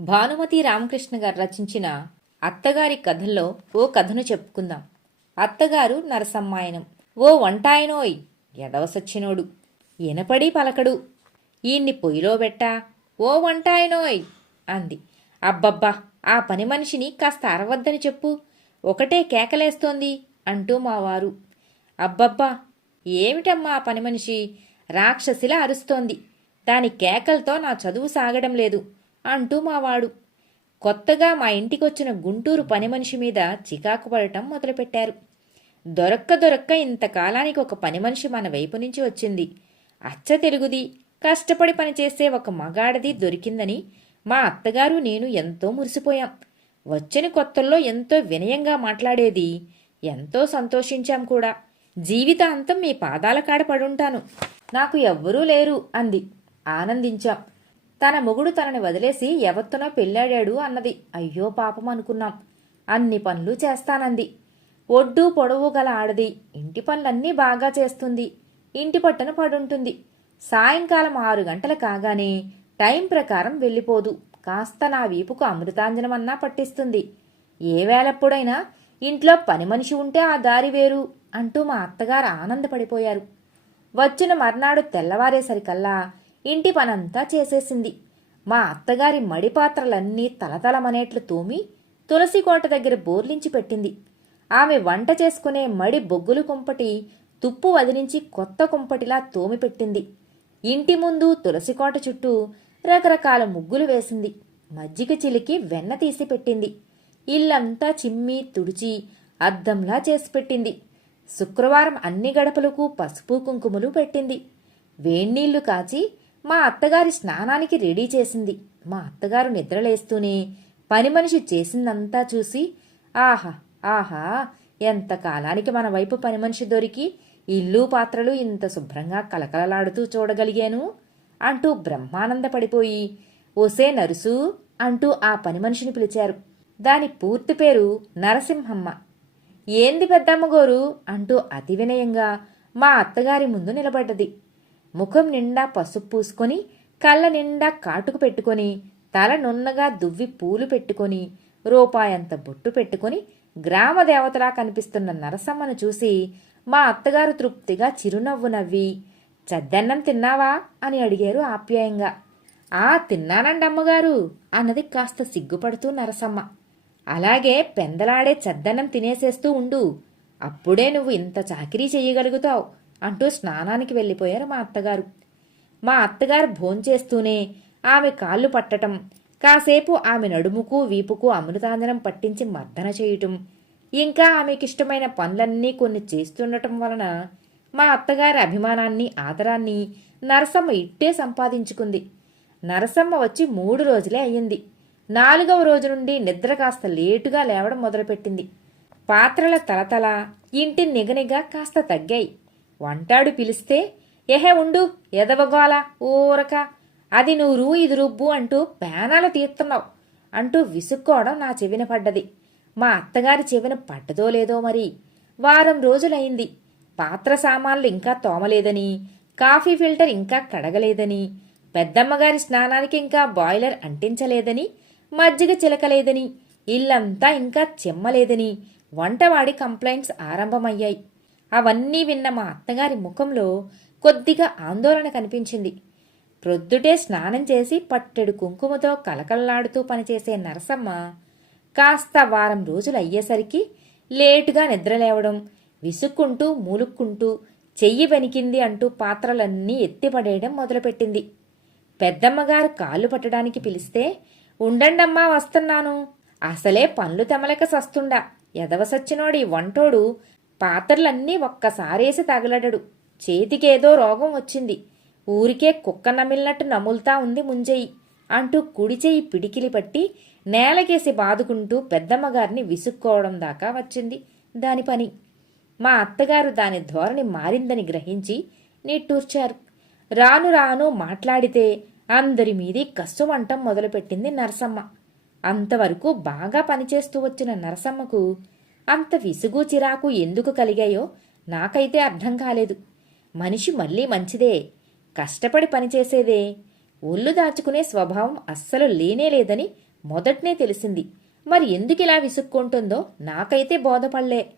భానుమతి రామకృష్ణ గారు రచించిన అత్తగారి కథల్లో ఓ కథను చెప్పుకుందాం. అత్తగారు నరసమ్మాయనం. ఓ వంటాయనోయ్ ఎదవసచ్చినోడు ఈనపడి పలకడు. ఈయన్ని పొయ్యిలో పెట్టా. ఓ వంటాయనోయ్ అంది. అబ్బబ్బా ఆ పని మనిషిని కాస్త అరవద్దని చెప్పు. ఒకటే కేకలేస్తోంది అంటూ మావారు. అబ్బబ్బా ఏమిటమ్మా ఆ పని మనిషి? రాక్షసిలా అరుస్తోంది. దాని కేకలతో నా చదువు సాగడం లేదు. అంటూ మావాడు. కొత్తగా మా ఇంటికొచ్చిన గుంటూరు పని మనిషి మీద చికాకు పడటం మొదలుపెట్టారు. దొరక్క దొరక్క ఇంతకాలానికి ఒక పని మనిషి మన వైపు నుంచి వచ్చింది. అచ్చ తెలుగుది. కష్టపడి పనిచేసే ఒక మగాడది దొరికిందని మా అత్తగారు నేను ఎంతో మురిసిపోయాం. వచ్చిన కొత్తల్లో ఎంతో వినయంగా మాట్లాడేది. ఎంతో సంతోషించాం కూడా. జీవితాంతం మీ పాదాల కాడ పడుంటాను. నాకు ఎవ్వరూ లేరు అంది. ఆనందించాం. తన మొగుడు తనని వదిలేసి ఎవరితోనో పెళ్ళాడాడు అన్నది. అయ్యో పాపం అనుకున్నాం. అన్ని పనులు చేస్తానంది. ఒడ్డు పొడవు గల ఆడది. ఇంటి పనులన్నీ బాగా చేస్తుంది. ఇంటి పట్టున పడుంటుంది. సాయంకాలం ఆరు గంటలు కాగానే టైం ప్రకారం వెళ్ళిపోదు. కాస్త నా వీపుకు అమృతాంజనమన్నా పట్టిస్తుంది. ఏ వేళప్పుడైనా ఇంట్లో పని మనిషి ఉంటే ఆ దారి వేరు అంటూ మా అత్తగారు ఆనందపడిపోయారు. వచ్చిన మర్నాడు తెల్లవారేసరికల్లా ఇంటి పనంతా చేసేసింది. మా అత్తగారి మడి పాత్రలన్నీ తలతలమనేట్లు తోమి తులసి కోట దగ్గర బోర్లించి పెట్టింది. ఆమె వంట చేసుకునే మడి బొగ్గులు కుంపటి తుప్పు వదిలించి కొత్త కుంపటిలా తోమి పెట్టింది. ఇంటి ముందు తులసి కోట చుట్టూ రకరకాల ముగ్గులు వేసింది. మజ్జిగ చిలికి వెన్న తీసి పెట్టింది. ఇల్లంతా చిమ్మి తుడిచి అద్దంలా చేసి పెట్టింది. శుక్రవారం అన్ని గడపలకు పసుపు కుంకుమలు పెట్టింది. వేణీళ్ళు కాచి మా అత్తగారి స్నానానికి రెడీ చేసింది. మా అత్తగారు నిద్రలేస్తూనే పని మనిషి చేసిందంతా చూసి ఆహా ఆహా ఎంత కాలానికి మన వైపు పని మనిషి దొరికి ఇల్లు పాత్రలు ఇంత శుభ్రంగా కలకలలాడుతూ చూడగలిగాను? అంటూ బ్రహ్మానందపడిపోయి ఓసే నరుసు అంటూ ఆ పని మనిషిని పిలిచారు. దాని పూర్తి పేరు నరసింహమ్మ. ఏంది పెద్దమ్మగోరు అంటూ అతి వినయంగా మా అత్తగారి ముందు నిలబడ్డది. ముఖం నిండా పసుపు పూసుకొని కళ్ళ నిండా కాటుకు పెట్టుకొని తల నున్నగా దువ్వి పూలు పెట్టుకొని రూపాయంత బొట్టు పెట్టుకొని గ్రామ దేవతలా కనిపిస్తున్న నరసమ్మను చూసి మా అత్తగారు తృప్తిగా చిరునవ్వు నవ్వి చద్దన్నం తిన్నావా? అని అడిగారు ఆప్యాయంగా. ఆ తిన్నానండి అమ్మగారు అన్నది కాస్త సిగ్గుపడుతూ నరసమ్మ. అలాగే పెందలాడే చద్దన్నం తినేసేస్తూ ఉండు అప్పుడే నువ్వు ఇంత చాకిరీ చెయ్యగలుగుతావు అంటూ స్నానానికి వెళ్ళిపోయారు మా అత్తగారు. మా అత్తగారు భోంచేస్తూనే ఆమె కాళ్ళు పట్టటం కాసేపు ఆమె నడుముకు వీపుకు అమృతాంజనం పట్టించి మర్దన చేయటం ఇంకా ఆమెకిష్టమైన పనులన్నీ కొన్ని చేస్తుండటం వలన మా అత్తగారి అభిమానాన్ని ఆదరాన్ని నరసమ్మ ఇట్టే సంపాదించుకుంది. నరసమ్మ వచ్చి మూడు రోజులే అయ్యింది. నాలుగవ రోజు నుండి నిద్ర కాస్త లేటుగా లేవడం మొదలుపెట్టింది. పాత్రల తలతల ఇంటి నిగనిగా కాస్త తగ్గాయి. వంటాడు పిలిస్తే ఎహే ఉండు ఎదవగోల ఊరక. అది నువ్వు ఇది రుబ్బు అంటూ పేనాలు తీస్తున్నావు అంటూ విసుక్కోవడం నా చెవిన పడ్డది. మా అత్తగారి చెవిన పడ్డదో లేదో మరి. వారం రోజులైంది పాత్ర సామాన్లు ఇంకా తోమలేదని కాఫీ ఫిల్టర్ ఇంకా కడగలేదని పెద్దమ్మగారి స్నానానికి ఇంకా బాయిలర్ అంటించలేదని మజ్జిగ చిలకలేదని ఇల్లంతా ఇంకా చెమ్మలేదని వంటవాడి కంప్లైంట్స్ ఆరంభమయ్యాయి. అవన్నీ విన్న మా అత్తగారి ముఖంలో కొద్దిగా ఆందోళన కనిపించింది. ప్రొద్దుటే స్నానం చేసి పట్టెడు కుంకుమతో కలకల్లాడుతూ పనిచేసే నరసమ్మ కాస్త వారం రోజులు అయ్యేసరికి లేటుగా నిద్రలేవడం విసుక్కుంటూ మూలుక్కుంటూ చెయ్యి వెనికింది అంటూ పాత్రలన్నీ ఎత్తిపడేయడం మొదలుపెట్టింది. పెద్దమ్మగారు కాళ్ళు పట్టడానికి పిలిస్తే ఉండండమ్మా వస్తున్నాను. అసలే పనులు తెమలక సస్తుండా. ఎదవసచ్చినోడి వంటోడు పాత్రలన్నీ ఒక్కసారేసి తగలడడు. చేతికేదో రోగం వచ్చింది. ఊరికే కుక్క నమిలినట్టు నములుతా ఉంది ముంజెయ్యి అంటూ కుడిచెయ్యి పిడికిలి పట్టి నేలకేసి బాదుకుంటూ పెద్దమ్మగారిని విసుక్కోవడం దాకా వచ్చింది దాని పని. మా అత్తగారు దాని ధోరణి మారిందని గ్రహించి నిట్టూర్చారు. రాను రాను మాట్లాడితే అందరి మీది కస్సుమంటం మొదలుపెట్టింది నరసమ్మ. అంతవరకు బాగా పనిచేస్తూ వచ్చిన నరసమ్మకు అంత విసుగు చిరాకు ఎందుకు కలిగాయో నాకైతే అర్థం కాలేదు. మనిషి మళ్ళీ మంచిదే కష్టపడి పనిచేసేదే. ఒళ్ళు దాచుకునే స్వభావం అస్సలు లేనేలేదని మొదట్నే తెలిసింది. మరి ఎందుకిలా విసుక్కుంటుందో నాకైతే బోధపడలే.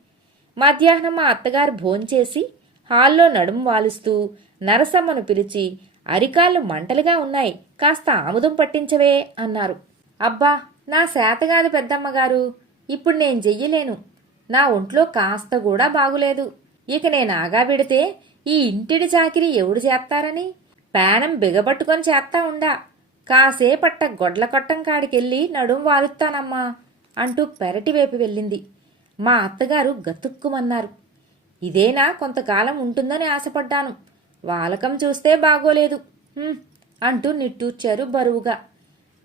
మధ్యాహ్నం మా అత్తగారు భోంచేసి హాల్లో నడుము వాలుస్తూ నరసమ్మను పిలిచి అరికాళ్ళు మంటలుగా ఉన్నాయి కాస్త ఆముదం పట్టించవే అన్నారు. అబ్బా నా శాతగాదు పెద్దమ్మగారు ఇప్పుడు నేను చెయ్యలేను నా ఒంట్లో కాస్త కూడా బాగులేదు. ఇక నేను ఆగా పెడితే ఈ ఇంటిడి చాకిరి ఎవడు చేస్తారని పేనం బిగబట్టుకొని చేస్తా ఉండా. కాసేపట్ట గొడ్ల కొట్టం కాడికెళ్ళి నడుం వాలుస్తానమ్మా అంటూ పెరటి వైపు వెళ్ళింది. మా అత్తగారు గతుక్కుమన్నారు. ఇదేనా కొంతకాలం ఉంటుందని ఆశపడ్డాను. వాలకం చూస్తే బాగోలేదు. అంటూ నిట్టూర్చారు బరువుగా.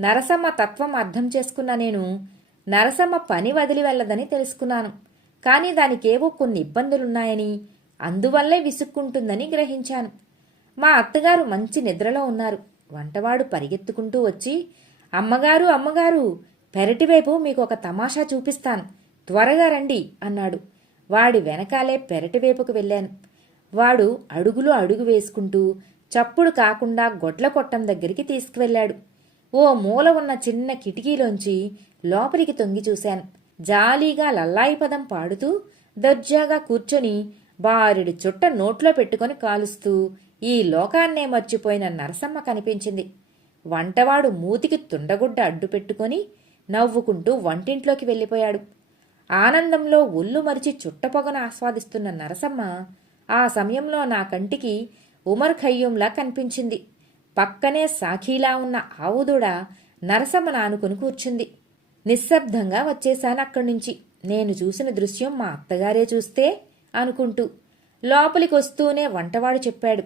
నరసమ్మ తత్వం అర్థం చేసుకున్న నేను నరసమ్మ పని వదిలి వెళ్ళదని తెలుసుకున్నాను. కానీ దానికేవో కొన్ని ఇబ్బందులున్నాయని అందువల్లే విసుక్కుంటుందని గ్రహించాను. మా అత్తగారు మంచి నిద్రలో ఉన్నారు. వంటవాడు పరిగెత్తుకుంటూ వచ్చి అమ్మగారు అమ్మగారు పెరటివైపు మీకు ఒక తమాషా చూపిస్తాను. త్వరగా రండి అన్నాడు. వాడి వెనకాలే పెరటివైపుకు వెళ్ళాను. వాడు అడుగులు అడుగు వేసుకుంటూ చప్పుడు కాకుండా గొడ్ల కొట్టం దగ్గరికి తీసుకువెళ్ళాడు. ఓ మూల ఉన్న చిన్న కిటికీలోంచి లోపలికి తొంగి చూశాను. జాలీగా లల్లాయి పదం పాడుతూ దర్జాగా కూర్చొని బారుడి చుట్ట నోట్లో పెట్టుకొని కాలుస్తూ ఈ లోకాన్నే మర్చిపోయిన నరసమ్మ కనిపించింది. వంటవాడు మూతికి తుండగుడ్డ అడ్డు పెట్టుకొని నవ్వుకుంటూ వంటింట్లోకి వెళ్ళిపోయాడు. ఆనందంలో ఒళ్ళు మరిచి చుట్టపొగను ఆస్వాదిస్తున్న నరసమ్మ ఆ సమయంలో నా కంటికి ఉమర్ ఖయ్యంలా కనిపించింది. పక్కనే సాఖీలా ఉన్న ఆవుదూడ నరసమ్మను ఆనుకుని కూర్చుంది. నిశ్శబ్దంగా వచ్చేశాను అక్కడి నుంచి నేను చూసిన దృశ్యం మా అత్తగారే చూస్తే అనుకుంటూ. లోపలికి వస్తూనే వంటవాడు చెప్పాడు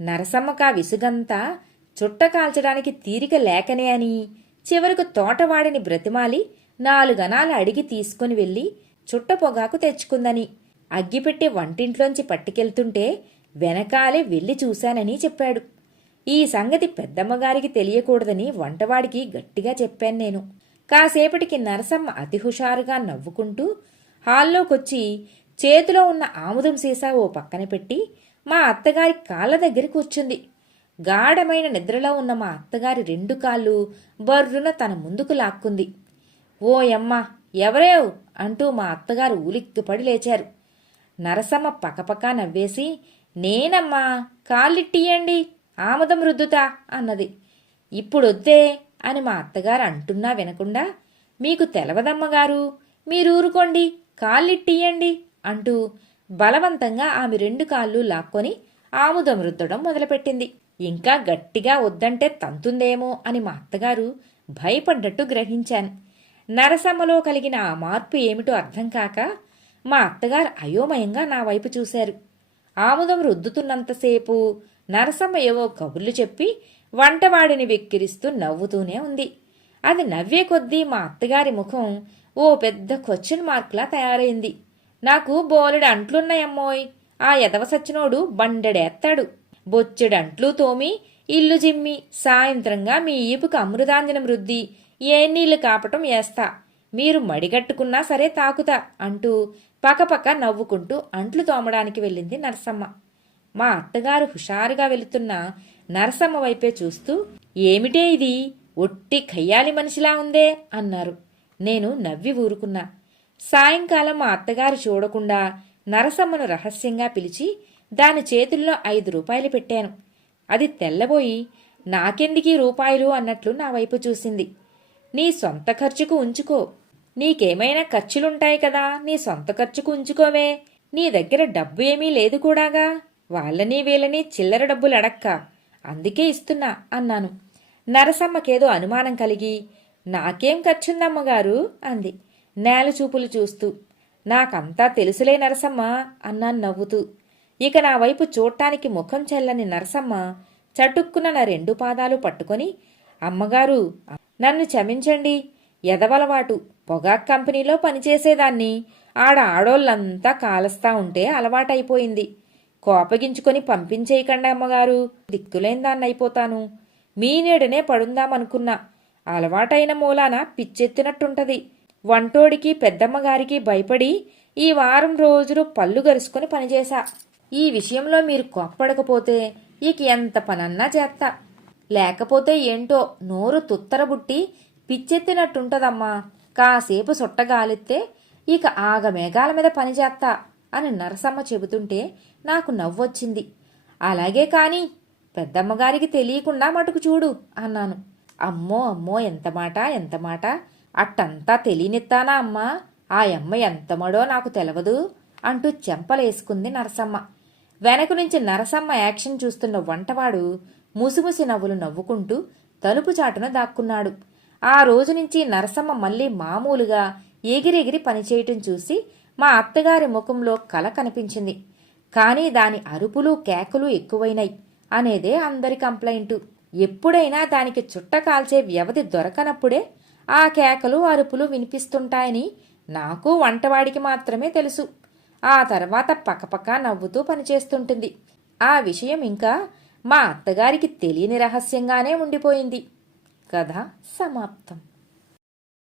నరసమ్మకా విసుగంతా చుట్ట కాల్చడానికి తీరిక లేకనే అని. చివరకు తోటవాడిని బ్రతిమాలి నాలుగనాలు అడిగి తీసుకుని వెళ్ళి చుట్ట పొగాకు తెచ్చుకుందని. అగ్గిపెట్టి వంటింట్లోంచి పట్టుకెళ్తుంటే వెనకాలే వెళ్ళి చూశానని చెప్పాడు. ఈ సంగతి పెద్దమ్మగారికి తెలియకూడదని వంటవాడికి గట్టిగా చెప్పాను నేను. కాసేపటికి నరసమ్మ అతి హుషారుగా నవ్వుకుంటూ హాల్లోకొచ్చి చేతిలో ఉన్న ఆముదం సీసా ఓ పక్కన పెట్టి మా అత్తగారి కాళ్ళ దగ్గర కూర్చుంది. గాఢమైన నిద్రలో ఉన్న మా అత్తగారి రెండు కాళ్ళు బర్రున తన ముందుకు లాక్కుంది. ఓ యమ్మ ఎవరేవ్ అంటూ మా అత్తగారు ఉలిక్కిపడి లేచారు. నరసమ్మ పకపకా నవ్వేసి నేనమ్మా కాళ్ళిట్టియండి ఆముదం రుద్దుతా అన్నది. ఇప్పుడొద్దే అని మా అత్తగారు అంటున్నా వినకుండా మీకు తెలవదమ్మగారు మీరూరుకోండి కాళ్ళిట్టియండి అంటూ బలవంతంగా ఆమె రెండు కాళ్ళు లాక్కొని ఆముదం రుద్దడం మొదలుపెట్టింది. ఇంకా గట్టిగా వద్దంటే తంతుందేమో అని మా అత్తగారు భయపడ్డట్టు గ్రహించాను. నరసమ్మలో కలిగిన ఆ మార్పు ఏమిటో అర్థం కాక మా అత్తగారు అయోమయంగా నా వైపు చూశారు. ఆముదం రుద్దుతున్నంతసేపు నరసమ్మ ఏవో కబుర్లు చెప్పి వంటవాడిని వెక్కిరిస్తూ నవ్వుతూనే ఉంది. అది నవ్వే కొద్దీ మా అత్తగారి ముఖం ఓ పెద్ద క్వశ్చన్ మార్క్లా తయారైంది. నాకు బోలెడు అంట్లున్నాయమ్మోయ్ ఆ ఎదవ సచ్చినోడు బండెడేస్తాడు బొచ్చెడంట్లు తోమి ఇల్లు జిమ్మి సాయంత్రంగా మీ ఈపుకు అమృతాంజనం రుద్ది ఏ నీళ్ళు కాపటం వేస్తా మీరు మడిగట్టుకున్నా సరే తాకుతా అంటూ పకపక నవ్వుకుంటూ అంట్లు తోమడానికి వెళ్ళింది నరసమ్మ. మా అత్తగారు హుషారుగా వెళుతున్న నరసమ్మ వైపే చూస్తూ ఏమిటే ఇది? ఒట్టి ఖయ్యాలి మనిషిలా ఉందే అన్నారు. నేను నవ్వి ఊరుకున్నా. సాయంకాలం మా అత్తగారు చూడకుండా నరసమ్మను రహస్యంగా పిలిచి దాని చేతుల్లో ఐదు రూపాయలు పెట్టాను. అది తెల్లబోయి నాకెందుకీ రూపాయలు? అన్నట్లు నా వైపు చూసింది. నీ సొంత ఖర్చుకు ఉంచుకో. నీకేమైనా ఖర్చులుంటాయి కదా నీ సొంత ఖర్చుకు ఉంచుకోవే. నీ దగ్గర డబ్బు ఏమీ లేదు కూడాగా. వాళ్ళని వీళ్ళని చిల్లర డబ్బులు అడక్క. అందుకే ఇస్తున్నా అన్నాను. నరసమ్మకేదో అనుమానం కలిగి నాకేం ఖర్చుందమ్మగారు? అంది. నేల చూపులు చూస్తూ. నాకంతా తెలుసులే నరసమ్మ అన్నాను నవ్వుతూ. ఇక నా వైపు చూడటానికి ముఖం చెల్లని నరసమ్మ చటుక్కున నా రెండు పాదాలు పట్టుకొని అమ్మగారు నన్ను క్షమించండి ఎదవలవాటు పొగాక్ కంపెనీలో పనిచేసేదాన్ని. ఆడ ఆడోళ్ళంతా కాలస్తా ఉంటే అలవాటైపోయింది. కోపగించుకొని పంపించేయకండి అమ్మగారు. దిక్కులేని దాన్ని అయిపోతాను మీ నీడనే పడుందామనుకున్నా. అలవాటైన మూలాన పిచ్చెత్తినట్టుంటది. వంటోడికి పెద్దమ్మగారికి భయపడి ఈ వారం రోజులు పళ్ళు గరుసుకుని పనిచేశా. ఈ విషయంలో మీరు కోప్పడకపోతే ఇక ఎంత పనన్నా చేస్తా లేకపోతే ఏంటో నోరు తుత్తరబుట్టి పిచ్చెత్తినట్టుంటదమ్మా. కాసేపు సుట్టగాలిస్తే ఇక ఆగమేఘాల మీద పనిచేస్తా అని నరసమ్మ చెబుతుంటే నాకు నవ్వొచ్చింది. అలాగే కాని పెద్దమ్మగారికి తెలియకుండా మటుకు చూడు అన్నాను. అమ్మో అమ్మో ఎంత మాట ఎంత మాట. అట్టంతా తెలియనిత్తానా అమ్మా? ఆ అమ్మ ఎంతమడో నాకు తెలవదు అంటూ చెంపలేసుకుంది నరసమ్మ. వెనక నుంచి నరసమ్మ యాక్షన్ చూస్తున్న వంటవాడు ముసిముసి నవ్వులు నవ్వుకుంటూ తలుపు చాటున దాక్కున్నాడు. ఆ రోజు నుంచి నరసమ్మ మళ్ళీ మామూలుగా ఎగిరెగిరి పనిచేయటం చూసి మా అత్తగారి ముఖంలో కల కనిపించింది. కానీ దాని అరుపులు కేకలు ఎక్కువైనాయి. అనేదే అందరి కంప్లైంటు ఎప్పుడైనా దానికి చుట్ట కాల్చే వ్యవధి దొరకనప్పుడే ఆ కేకలు అరుపులు వినిపిస్తుంటాయని నాకు వంటవాడికి మాత్రమే తెలుసు. ఆ తర్వాత పక్కపక్క నవ్వుతూ పనిచేస్తుంటుంది. ఆ విషయం ఇంకా మా అత్తగారికి తెలియని రహస్యంగానే ఉండిపోయింది. కథ సమాప్తం.